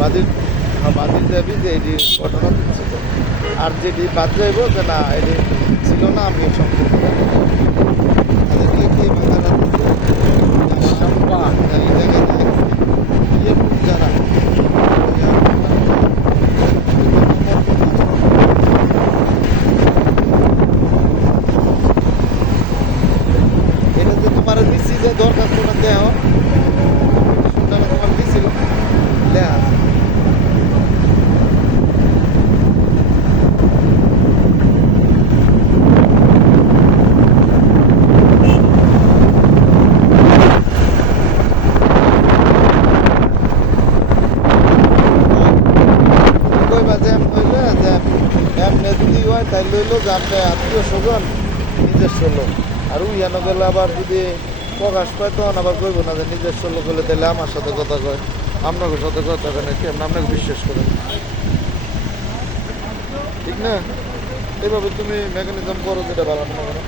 বাদিল বাদিল দেবি যে এটি ঘটনা ছিল, আর যেটি বাদ যাইব যে না এটি ছিল না আমি সম্পূর্ণ জানি না। তাদেরকে কি বাধাটা দিতে এই জায়গায় ইয়ে যারা এটা যে তোমার দিচ্ছি যে দরখাস্তটা দেও সেটা তোমার দিছিল লেখা আছে। কইবা যে এমন হইলে যে এমনি যদি হয় তাই লইলো যে আপনি আত্মীয় স্বজন নিজস্ব লোক, আর উইয়ানো গেলে আবার যদি প্রকাশ পায় তখন আবার কইব না যে নিজস্ব লোক হলে তাহলে আমার সাথে কথা কয়, আপনাদের সাথে কথা কয় নাকি আমরা আপনাকে বিশ্বাস করেন, ঠিক না? এইভাবে তুমি মেকানিজম করো যেটা ভালো মনে করো।